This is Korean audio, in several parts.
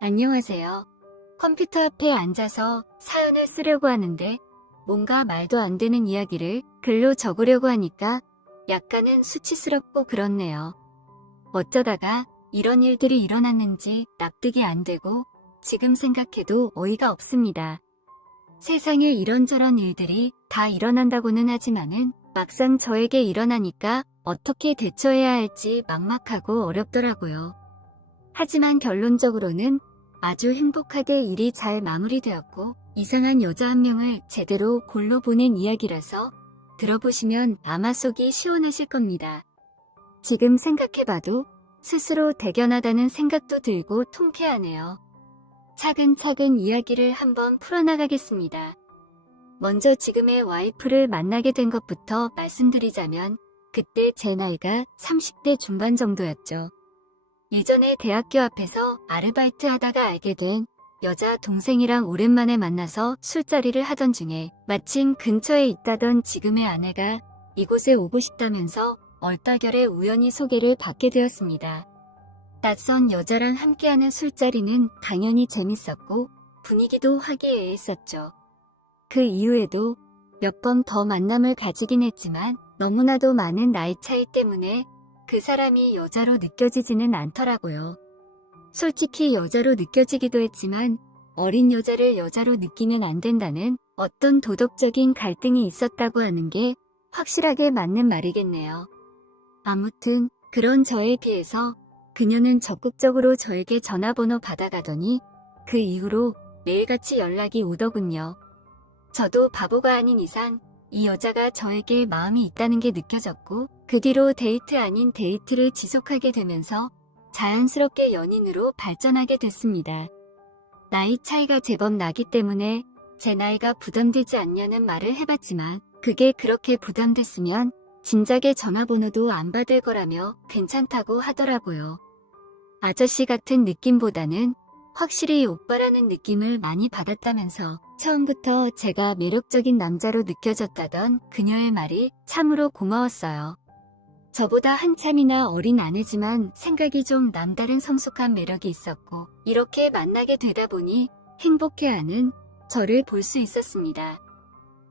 안녕하세요. 컴퓨터 앞에 앉아서 사연을 쓰려고 하는데 뭔가 말도 안 되는 이야기를 글로 적으려고 하니까 약간은 수치스럽고 그렇네요. 어쩌다가 이런 일들이 일어났는지 납득이 안 되고 지금 생각해도 어이가 없습니다. 세상에 이런저런 일들이 다 일어난다고는 하지만은 막상 저에게 일어나니까 어떻게 대처해야 할지 막막하고 어렵더라고요. 하지만 결론적으로는 아주 행복하게 일이 잘 마무리되었고 이상한 여자 한 명을 제대로 골로 보낸 이야기라서 들어보시면 아마 속이 시원하실 겁니다. 지금 생각해봐도 스스로 대견하다는 생각도 들고 통쾌하네요. 차근차근 이야기를 한번 풀어나가겠습니다. 먼저 지금의 와이프를 만나게 된 것부터 말씀드리자면 그때 제 나이가 30대 중반 정도였죠. 예전에 대학교 앞에서 아르바이트 하다가 알게 된 여자 동생이랑 오랜만에 만나서 술자리를 하던 중에 마침 근처에 있다던 지금의 아내가 이곳에 오고 싶다면서 얼떨결에 우연히 소개를 받게 되었습니다. 낯선 여자랑 함께하는 술자리는 당연히 재밌었고 분위기도 화기애애했었죠. 그 이후에도 몇 번 더 만남을 가지긴 했지만 너무나도 많은 나이 차이 때문에 그 사람이 여자로 느껴지지는 않더라고요. 솔직히 여자로 느껴지기도 했지만 어린 여자를 여자로 느끼면 안 된다는 어떤 도덕적인 갈등이 있었다고 하는 게 확실하게 맞는 말이겠네요. 아무튼 그런 저에 비해서 그녀는 적극적으로 저에게 전화번호 받아가더니 그 이후로 매일같이 연락이 오더군요. 저도 바보가 아닌 이상 이 여자가 저에게 마음이 있다는 게 느껴졌고 그 뒤로 데이트 아닌 데이트를 지속하게 되면서 자연스럽게 연인으로 발전하게 됐습니다. 나이 차이가 제법 나기 때문에 제 나이가 부담되지 않냐는 말을 해봤지만 그게 그렇게 부담됐으면 진작에 전화번호도 안 받을 거라며 괜찮다고 하더라고요. 아저씨 같은 느낌보다는 확실히 오빠라는 느낌을 많이 받았다면서 처음부터 제가 매력적인 남자로 느껴졌다던 그녀의 말이 참으로 고마웠어요. 저보다 한참이나 어린 아내지만 생각이 좀 남다른 성숙한 매력이 있었고 이렇게 만나게 되다 보니 행복해하는 저를 볼 수 있었습니다.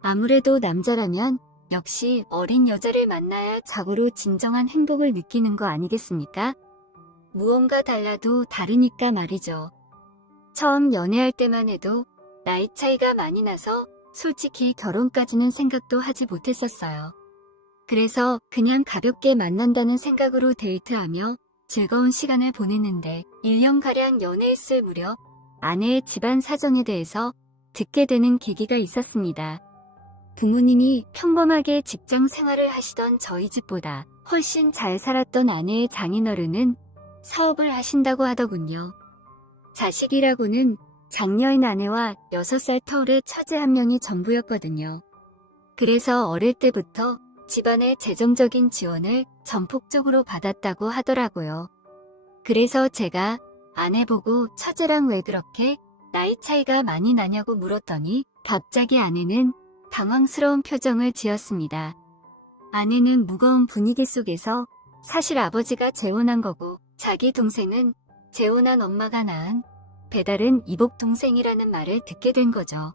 아무래도 남자라면 역시 어린 여자를 만나야 자고로 진정한 행복을 느끼는 거 아니겠습니까? 무언가 달라도 다르니까 말이죠. 처음 연애할 때만 해도 나이 차이가 많이 나서 솔직히 결혼까지는 생각도 하지 못했었어요. 그래서 그냥 가볍게 만난다는 생각으로 데이트하며 즐거운 시간을 보냈는데 1년가량 연애했을 무렵 아내의 집안 사정에 대해서 듣게 되는 계기가 있었습니다. 부모님이 평범하게 직장 생활을 하시던 저희 집보다 훨씬 잘 살았던 아내의 장인어른은 사업을 하신다고 하더군요. 자식이라고는 장녀인 아내와 6살 터울의 처제 한 명이 전부였거든요. 그래서 어릴 때부터 집안의 재정적인 지원을 전폭적으로 받았다고 하더라고요. 그래서 제가 아내 보고 처제랑 왜 그렇게 나이 차이가 많이 나냐고 물었더니 갑자기 아내는 당황스러운 표정을 지었습니다. 아내는 무거운 분위기 속에서 사실 아버지가 재혼한 거고 자기 동생은 재혼한 엄마가 낳은 배다른 이복 동생이라는 말을 듣게 된 거죠.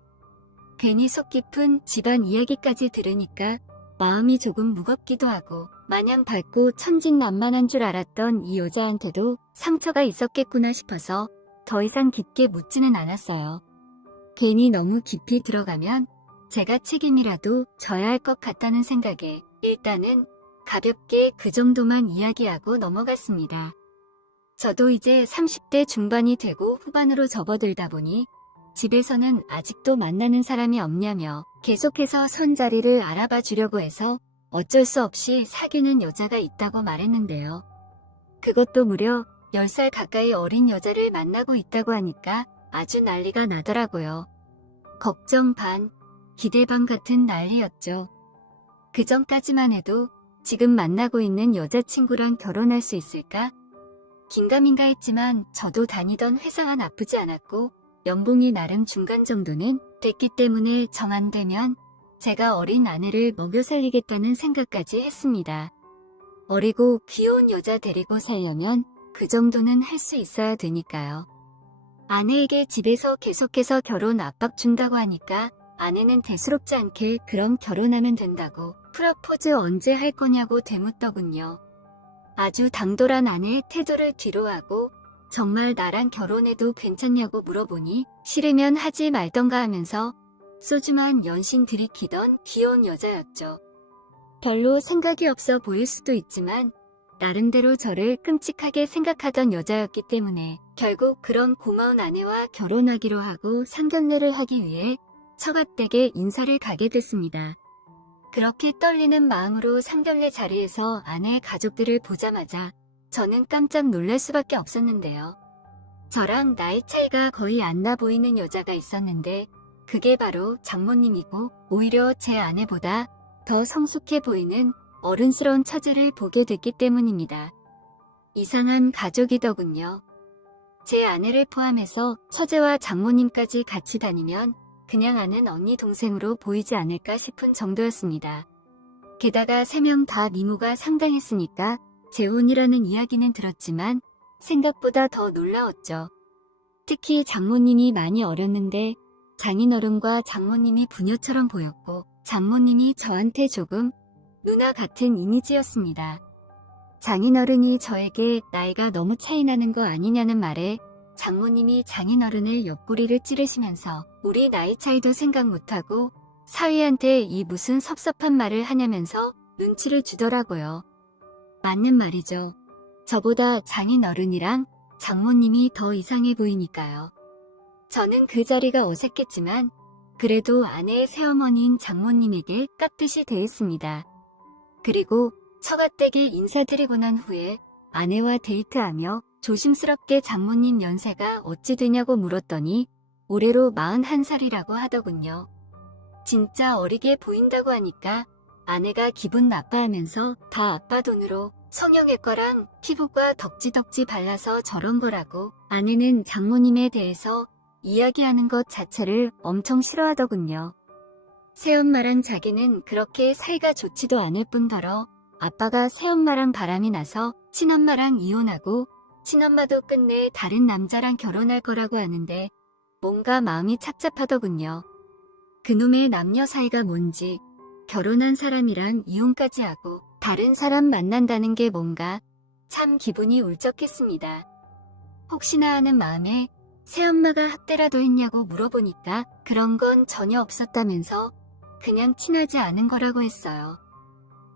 괜히 속 깊은 집안 이야기까지 들으니까 마음이 조금 무겁기도 하고 마냥 밝고 천진난만한 줄 알았던 이 여자한테도 상처가 있었겠구나 싶어서 더 이상 깊게 묻지는 않았어요. 괜히 너무 깊이 들어가면 제가 책임이라도 져야 할 것 같다는 생각에 일단은 가볍게 그 정도만 이야기하고 넘어갔습니다. 저도 이제 30대 중반이 되고 후반으로 접어들다 보니 집에서는 아직도 만나는 사람이 없냐며 계속해서 선자리를 알아봐 주려고 해서 어쩔 수 없이 사귀는 여자가 있다고 말했는데요. 그것도 무려 10살 가까이 어린 여자를 만나고 있다고 하니까 아주 난리가 나더라고요. 걱정 반, 기대 반 같은 난리였죠. 그 전까지만 해도 지금 만나고 있는 여자친구랑 결혼할 수 있을까? 긴가민가 했지만 저도 다니던 회사가 나쁘지 않았고 연봉이 나름 중간 정도는 됐기 때문에 정 안 되면 제가 어린 아내를 먹여 살리겠다는 생각까지 했습니다. 어리고 귀여운 여자 데리고 살려면 그 정도는 할 수 있어야 되니까요. 아내에게 집에서 계속해서 결혼 압박 준다고 하니까 아내는 대수롭지 않게 그럼 결혼하면 된다고 프러포즈 언제 할 거냐고 되묻더군요. 아주 당돌한 아내의 태도를 뒤로하고 정말 나랑 결혼해도 괜찮냐고 물어보니 싫으면 하지 말던가 하면서 소주만 연신 들이키던 귀여운 여자였죠. 별로 생각이 없어 보일 수도 있지만 나름대로 저를 끔찍하게 생각하던 여자였기 때문에 결국 그런 고마운 아내와 결혼하기로 하고 상견례를 하기 위해 처갓댁에 인사를 가게 됐습니다. 그렇게 떨리는 마음으로 상견례 자리에서 아내의 가족들을 보자마자 저는 깜짝 놀랄 수밖에 없었는데요. 저랑 나이 차이가 거의 안 나 보이는 여자가 있었는데 그게 바로 장모님이고 오히려 제 아내보다 더 성숙해 보이는 어른스러운 처제를 보게 됐기 때문입니다. 이상한 가족이더군요. 제 아내를 포함해서 처제와 장모님까지 같이 다니면 그냥 아는 언니 동생으로 보이지 않을까 싶은 정도였습니다. 게다가 3명 다 미모가 상당했으니까 재혼이라는 이야기는 들었지만 생각보다 더 놀라웠죠. 특히 장모님이 많이 어렸는데 장인어른과 장모님이 부녀처럼 보였고 장모님이 저한테 조금 누나 같은 이미지였습니다. 장인어른이 저에게 나이가 너무 차이 나는 거 아니냐는 말에 장모님이 장인어른의 옆구리를 찌르시면서 우리 나이 차이도 생각 못하고 사위한테 이 무슨 섭섭한 말을 하냐면서 눈치를 주더라고요. 맞는 말이죠. 저보다 장인어른이랑 장모님이 더 이상해 보이니까요. 저는 그 자리가 어색했지만 그래도 아내의 새어머니인 장모님에게 깍듯이 대했습니다. 그리고 처갓댁에 인사드리고 난 후에 아내와 데이트하며 조심스럽게 장모님 연세가 어찌 되냐고 물었더니 올해로 41살이라고 하더군요. 진짜 어리게 보인다고 하니까 아내가 기분 나빠하면서 다 아빠 돈으로 성형외과랑 피부과 덕지덕지 발라서 저런 거라고 아내는 장모님에 대해서 이야기하는 것 자체를 엄청 싫어하더군요. 새엄마랑 자기는 그렇게 사이가 좋지도 않을 뿐더러 아빠가 새엄마랑 바람이 나서 친엄마랑 이혼하고 친엄마도 끝내 다른 남자랑 결혼할 거라고 하는데 뭔가 마음이 착잡하더군요. 그놈의 남녀 사이가 뭔지 결혼한 사람이랑 이혼까지 하고 다른 사람 만난다는 게 뭔가 참 기분이 울적했습니다. 혹시나 하는 마음에 새엄마가 학대라도 했냐고 물어보니까 그런 건 전혀 없었다면서 그냥 친하지 않은 거라고 했어요.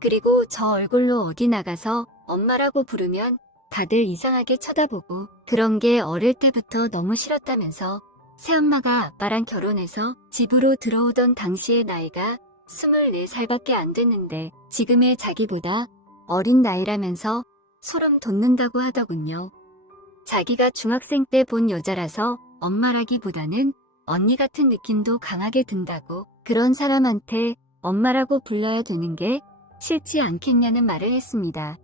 그리고 저 얼굴로 어디 나가서 엄마라고 부르면 다들 이상하게 쳐다보고 그런 게 어릴 때부터 너무 싫었다면서 새엄마가 아빠랑 결혼해서 집으로 들어오던 당시의 나이가 24살밖에 안 됐는데 지금의 자기보다 어린 나이라면서 소름 돋는다고 하더군요. 자기가 중학생 때 본 여자라서 엄마라기보다는 언니 같은 느낌도 강하게 든다고 그런 사람한테 엄마라고 불러야 되는 게 싫지 않겠냐는 말을 했습니다.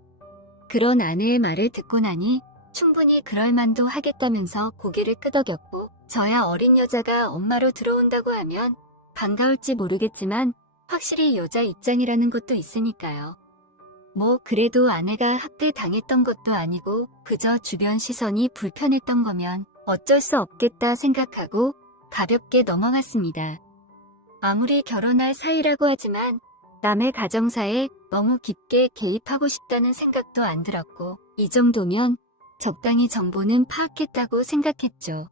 그런 아내의 말을 듣고 나니 충분히 그럴 만도 하겠다면서 고개를 끄덕였고 저야 어린 여자가 엄마로 들어온다고 하면 반가울지 모르겠지만 확실히 여자 입장이라는 것도 있으니까요. 뭐 그래도 아내가 학대당했던 것도 아니고 그저 주변 시선이 불편했던 거면 어쩔 수 없겠다 생각하고 가볍게 넘어갔습니다. 아무리 결혼할 사이라고 하지만 남의 가정사에 너무 깊게 개입하고 싶다는 생각도 안 들었고 이 정도면 적당히 정보는 파악했다고 생각했죠.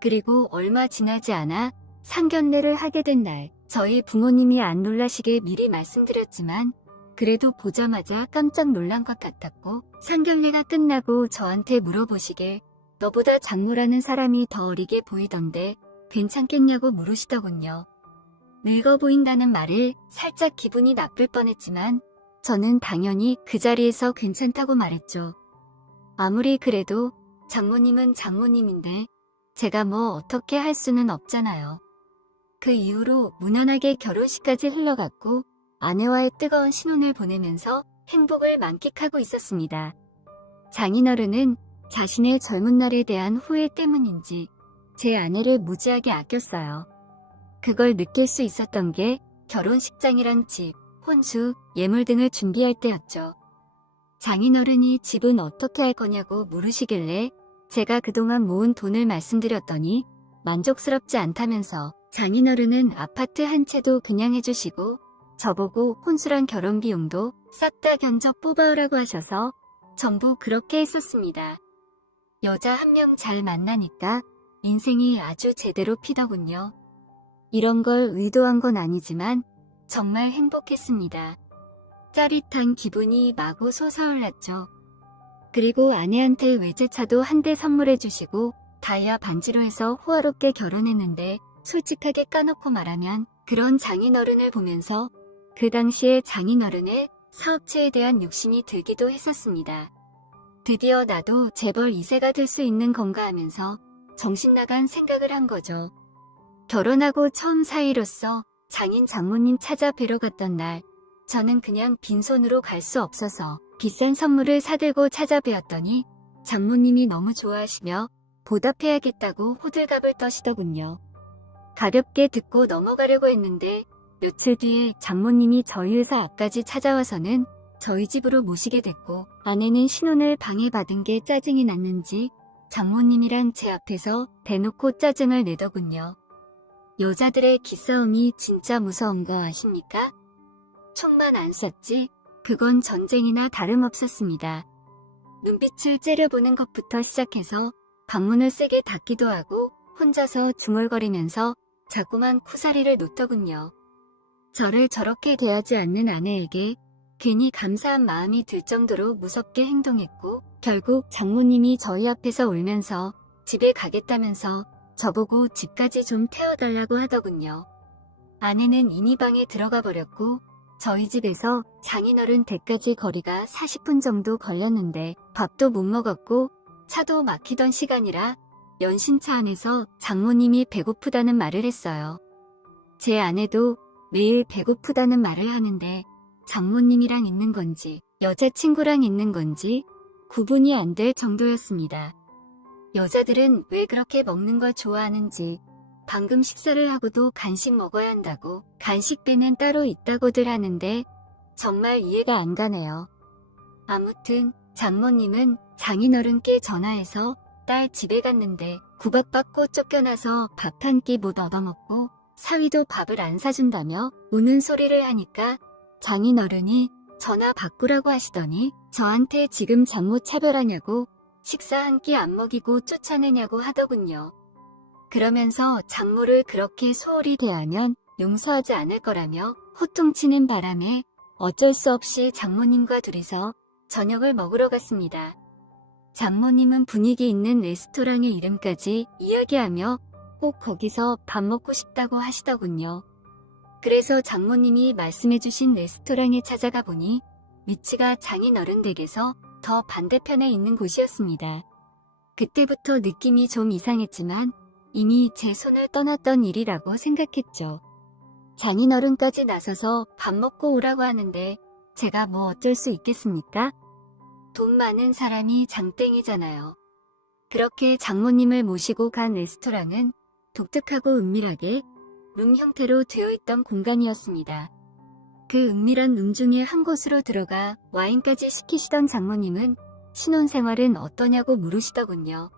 그리고 얼마 지나지 않아 상견례를 하게 된 날 저희 부모님이 안 놀라시게 미리 말씀드렸지만 그래도 보자마자 깜짝 놀란 것 같았고 상견례가 끝나고 저한테 물어보시길 너보다 장모라는 사람이 더 어리게 보이던데 괜찮겠냐고 물으시더군요. 늙어 보인다는 말을 살짝 기분이 나쁠 뻔했지만 저는 당연히 그 자리에서 괜찮다고 말했죠. 아무리 그래도 장모님은 장모님인데 제가 뭐 어떻게 할 수는 없잖아요. 그 이후로 무난하게 결혼식까지 흘러갔고 아내와의 뜨거운 신혼을 보내면서 행복을 만끽하고 있었습니다. 장인어른은 자신의 젊은 날에 대한 후회 때문인지 제 아내를 무지하게 아꼈어요. 그걸 느낄 수 있었던 게 결혼식장이란 집, 혼수, 예물 등을 준비할 때였죠. 장인어른이 집은 어떻게 할 거냐고 물으시길래 제가 그동안 모은 돈을 말씀드렸더니 만족스럽지 않다면서 장인어른은 아파트 한 채도 그냥 해주시고 저보고 혼수랑 결혼 비용도 싹 다 견적 뽑아오라고 하셔서 전부 그렇게 했었습니다. 여자 한 명 잘 만나니까 인생이 아주 제대로 피더군요. 이런 걸 의도한 건 아니지만 정말 행복했습니다. 짜릿한 기분이 마구 솟아올랐죠. 그리고 아내한테 외제차도 한 대 선물해 주시고 다이아 반지로 해서 호화롭게 결혼했는데 솔직하게 까놓고 말하면 그런 장인어른을 보면서 그 당시에 장인어른의 사업체에 대한 욕심이 들기도 했었습니다. 드디어 나도 재벌 2세가 될 수 있는 건가 하면서 정신나간 생각을 한 거죠. 결혼하고 처음 사위로서 장인 장모님 찾아뵈러 갔던 날 저는 그냥 빈손으로 갈 수 없어서 비싼 선물을 사들고 찾아뵈었더니 장모님이 너무 좋아하시며 보답해야겠다고 호들갑을 떠시더군요. 가볍게 듣고 넘어가려고 했는데 며칠 뒤에 장모님이 저희 회사 앞까지 찾아와서는 저희 집으로 모시게 됐고 아내는 신혼을 방해받은 게 짜증이 났는지 장모님이랑 제 앞에서 대놓고 짜증을 내더군요. 여자들의 기싸움이 진짜 무서운 거 아십니까? 총만 안 쐈지 그건 전쟁이나 다름없었습니다. 눈빛을 째려보는 것부터 시작해서 방문을 세게 닫기도 하고 혼자서 중얼거리면서 자꾸만 쿠사리를 놓더군요. 저를 저렇게 대하지 않는 아내에게 괜히 감사한 마음이 들 정도로 무섭게 행동했고 결국 장모님이 저희 앞에서 울면서 집에 가겠다면서 저보고 집까지 좀 태워달라고 하더군요. 아내는 이미 방에 들어가 버렸고 저희 집에서 장인어른 댁까지 거리가 40분 정도 걸렸는데 밥도 못 먹었고 차도 막히던 시간이라 연신차 안에서 장모님이 배고프다는 말을 했어요. 제 아내도 매일 배고프다는 말을 하는데 장모님이랑 있는 건지 여자친구랑 있는 건지 구분이 안 될 정도였습니다. 여자들은 왜 그렇게 먹는 걸 좋아하는지 방금 식사를 하고도 간식 먹어야 한다고 간식배는 따로 있다고들 하는데 정말 이해가 안 가네요. 아무튼 장모님은 장인어른께 전화해서 딸 집에 갔는데 구박받고 쫓겨나서 밥 한 끼 못 얻어먹고 사위도 밥을 안 사준다며 우는 소리를 하니까 장인어른이 전화 바꾸라고 하시더니 저한테 지금 장모 차별하냐고 식사 한 끼 안 먹이고 쫓아내냐고 하더군요. 그러면서 장모를 그렇게 소홀히 대하면 용서하지 않을 거라며 호통치는 바람에 어쩔 수 없이 장모님과 둘이서 저녁을 먹으러 갔습니다. 장모님은 분위기 있는 레스토랑의 이름까지 이야기하며 꼭 거기서 밥 먹고 싶다고 하시더군요. 그래서 장모님이 말씀해주신 레스토랑에 찾아가 보니 위치가 장인어른 댁에서 더 반대편에 있는 곳이었습니다. 그때부터 느낌이 좀 이상했지만 이미 제 손을 떠났던 일이라고 생각했죠. 장인어른까지 나서서 밥 먹고 오라고 하는데 제가 뭐 어쩔 수 있겠습니까? 돈 많은 사람이 장땡이잖아요. 그렇게 장모님을 모시고 간 레스토랑은 독특하고 은밀하게 룸 형태로 되어 있던 공간이었습니다. 그 은밀한 룸 중에 한 곳으로 들어가 와인까지 시키시던 장모님은 신혼생활은 어떠냐고 물으시더군요.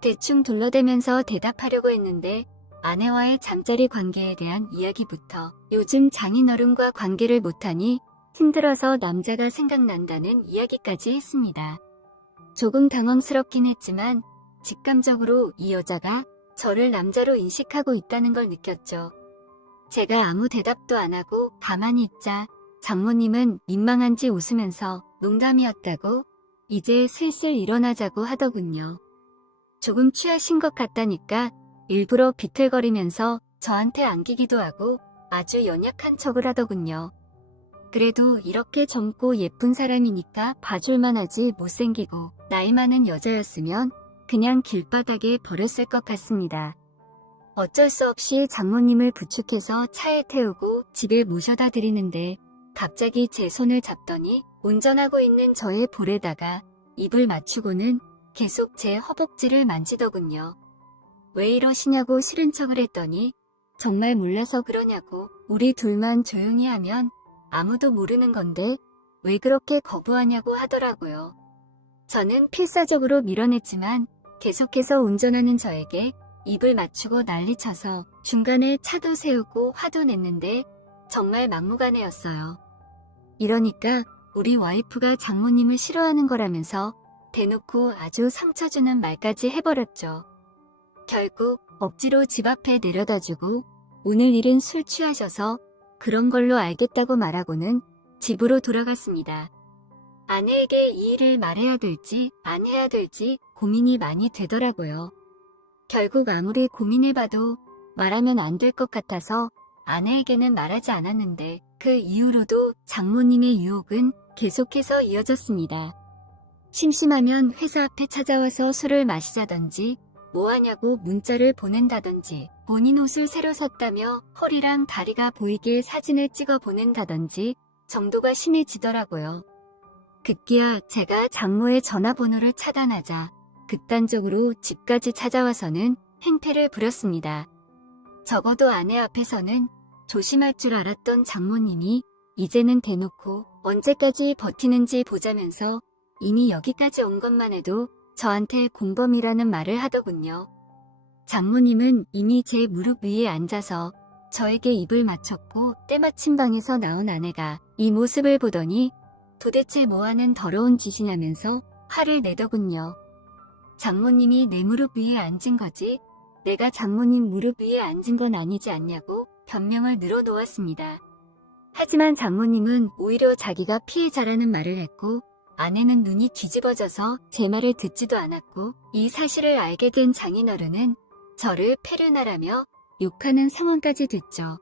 대충 둘러대면서 대답하려고 했는데 아내와의 잠자리 관계에 대한 이야기부터 요즘 장인어른과 관계를 못하니 힘들어서 남자가 생각난다는 이야기까지 했습니다. 조금 당황스럽긴 했지만 직감적으로 이 여자가 저를 남자로 인식하고 있다는 걸 느꼈죠. 제가 아무 대답도 안 하고 가만히 있자 장모님은 민망한지 웃으면서 농담이었다고 이제 슬슬 일어나자고 하더군요. 조금 취하신 것 같다니까 일부러 비틀거리면서 저한테 안기기도 하고 아주 연약한 척을 하더군요. 그래도 이렇게 젊고 예쁜 사람이니까 봐줄만 하지 못생기고 나이 많은 여자였으면 그냥 길바닥에 버렸을 것 같습니다. 어쩔 수 없이 장모님을 부축해서 차에 태우고 집에 모셔다 드리는데 갑자기 제 손을 잡더니 운전하고 있는 저의 볼에다가 입을 맞추고는 계속 제 허벅지를 만지더군요. 왜 이러시냐고 싫은 척을 했더니 정말 몰라서 그러냐고 우리 둘만 조용히 하면 아무도 모르는 건데 왜 그렇게 거부하냐고 하더라고요. 저는 필사적으로 밀어냈지만 계속해서 운전하는 저에게 입을 맞추고 난리쳐서 중간에 차도 세우고 화도 냈는데 정말 막무가내였어요. 이러니까 우리 와이프가 장모님을 싫어하는 거라면서 대놓고 아주 상처 주는 말까지 해버렸죠. 결국 억지로 집 앞에 내려다주고 오늘 일은 술 취하셔서 그런 걸로 알겠다고 말하고는 집으로 돌아갔습니다. 아내에게 이 일을 말해야 될지 안 해야 될지 고민이 많이 되더라고요. 결국 아무리 고민해봐도 말하면 안 될 것 같아서 아내에게는 말하지 않았는데 그 이후로도 장모님의 유혹은 계속해서 이어졌습니다. 심심하면 회사 앞에 찾아와서 술을 마시자든지 뭐하냐고 문자를 보낸다든지 본인 옷을 새로 샀다며 허리랑 다리가 보이게 사진을 찍어 보낸다든지 정도가 심해지더라고요. 급기야 제가 장모의 전화번호를 차단하자 극단적으로 집까지 찾아와서는 행패를 부렸습니다. 적어도 아내 앞에서는 조심할 줄 알았던 장모님이 이제는 대놓고 언제까지 버티는지 보자면서 이미 여기까지 온 것만 해도 저한테 공범이라는 말을 하더군요. 장모님은 이미 제 무릎 위에 앉아서 저에게 입을 맞췄고 때마침 방에서 나온 아내가 이 모습을 보더니 도대체 뭐하는 더러운 짓이냐면서 화를 내더군요. 장모님이 내 무릎 위에 앉은 거지 내가 장모님 무릎 위에 앉은 건 아니지 않냐고 변명을 늘어놓았습니다. 하지만 장모님은 오히려 자기가 피해자라는 말을 했고 아내는 눈이 뒤집어져서 제 말을 듣지도 않았고 이 사실을 알게 된 장인어른은 저를 페르나라며 욕하는 상황까지 됐죠.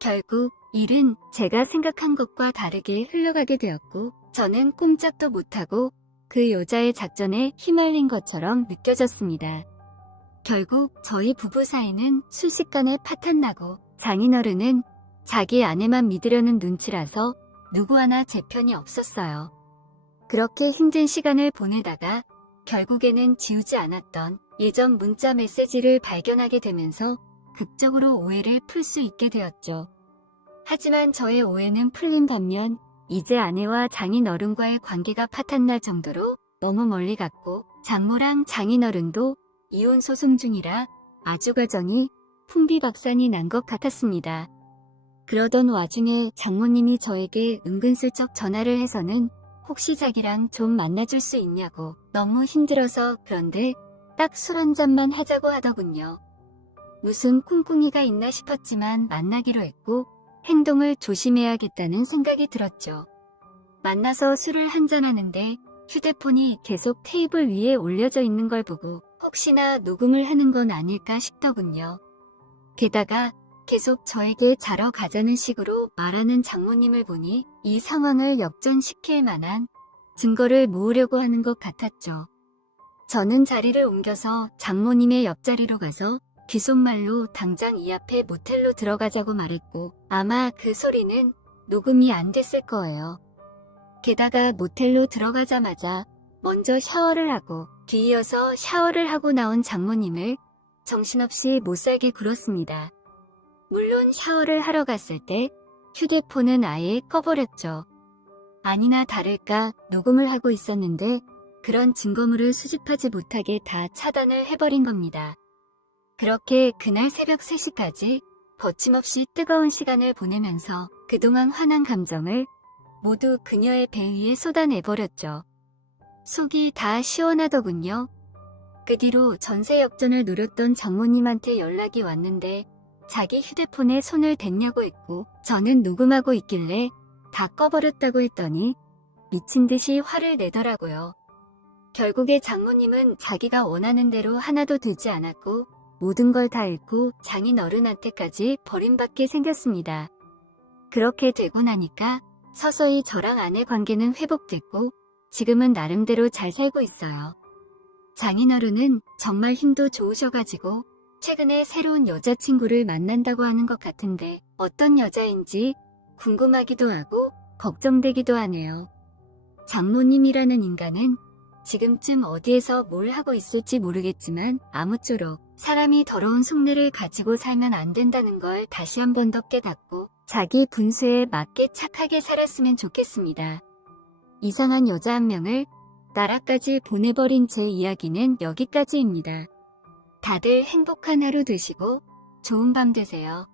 결국 일은 제가 생각한 것과 다르게 흘러가게 되었고 저는 꼼짝도 못하고 그 여자의 작전에 휘말린 것처럼 느껴졌습니다. 결국 저희 부부 사이는 순식간에 파탄나고 장인어른은 자기 아내만 믿으려는 눈치라서 누구 하나 제 편이 없었어요. 그렇게 힘든 시간을 보내다가 결국에는 지우지 않았던 예전 문자 메시지를 발견하게 되면서 극적으로 오해를 풀 수 있게 되었죠. 하지만 저의 오해는 풀린 반면 이제 아내와 장인어른과의 관계가 파탄날 정도로 너무 멀리 갔고 장모랑 장인어른도 이혼 소송 중이라 아주 가정이 풍비박산이 난 것 같았습니다. 그러던 와중에 장모님이 저에게 은근슬쩍 전화를 해서는 혹시 자기랑 좀 만나줄 수 있냐고 너무 힘들어서 그런데 딱 술 한 잔만 하자고 하더군요. 무슨 꿍꿍이가 있나 싶었지만 만나기로 했고 행동을 조심해야겠다는 생각이 들었죠. 만나서 술을 한잔하는데 휴대폰이 계속 테이블 위에 올려져 있는 걸 보고 혹시나 녹음을 하는 건 아닐까 싶더군요. 게다가 계속 저에게 자러 가자는 식으로 말하는 장모님을 보니 이 상황을 역전시킬 만한 증거를 모으려고 하는 것 같았죠. 저는 자리를 옮겨서 장모님의 옆자리로 가서 귓속말로 당장 이 앞에 모텔로 들어가자고 말했고 아마 그 소리는 녹음이 안 됐을 거예요. 게다가 모텔로 들어가자마자 먼저 샤워를 하고 뒤이어서 샤워를 하고 나온 장모님을 정신없이 못살게 굴었습니다. 물론 샤워를 하러 갔을 때 휴대폰은 아예 꺼버렸죠. 아니나 다를까 녹음을 하고 있었는데 그런 증거물을 수집하지 못하게 다 차단을 해버린 겁니다. 그렇게 그날 새벽 3시까지 거침없이 뜨거운 시간을 보내면서 그동안 화난 감정을 모두 그녀의 배 위에 쏟아내버렸죠. 속이 다 시원하더군요. 그 뒤로 전세 역전을 노렸던 장모님한테 연락이 왔는데 자기 휴대폰에 손을 댔냐고 했고 저는 녹음하고 있길래 다 꺼버렸다고 했더니 미친 듯이 화를 내더라고요. 결국에 장모님은 자기가 원하는 대로 하나도 되지 않았고 모든 걸 다 잃고 장인어른한테까지 버림받게 생겼습니다. 그렇게 되고 나니까 서서히 저랑 아내 관계는 회복됐고 지금은 나름대로 잘 살고 있어요. 장인어른은 정말 힘도 좋으셔가지고 최근에 새로운 여자친구를 만난다고 하는 것 같은데 어떤 여자인지 궁금하기도 하고 걱정되기도 하네요. 장모님이라는 인간은 지금쯤 어디에서 뭘 하고 있을지 모르겠지만 아무쪼록 사람이 더러운 속내를 가지고 살면 안 된다는 걸 다시 한 번 더 깨닫고 자기 분수에 맞게 착하게 살았으면 좋겠습니다. 이상한 여자 한 명을 나라까지 보내버린 제 이야기는 여기까지입니다. 다들 행복한 하루 되시고 좋은 밤 되세요.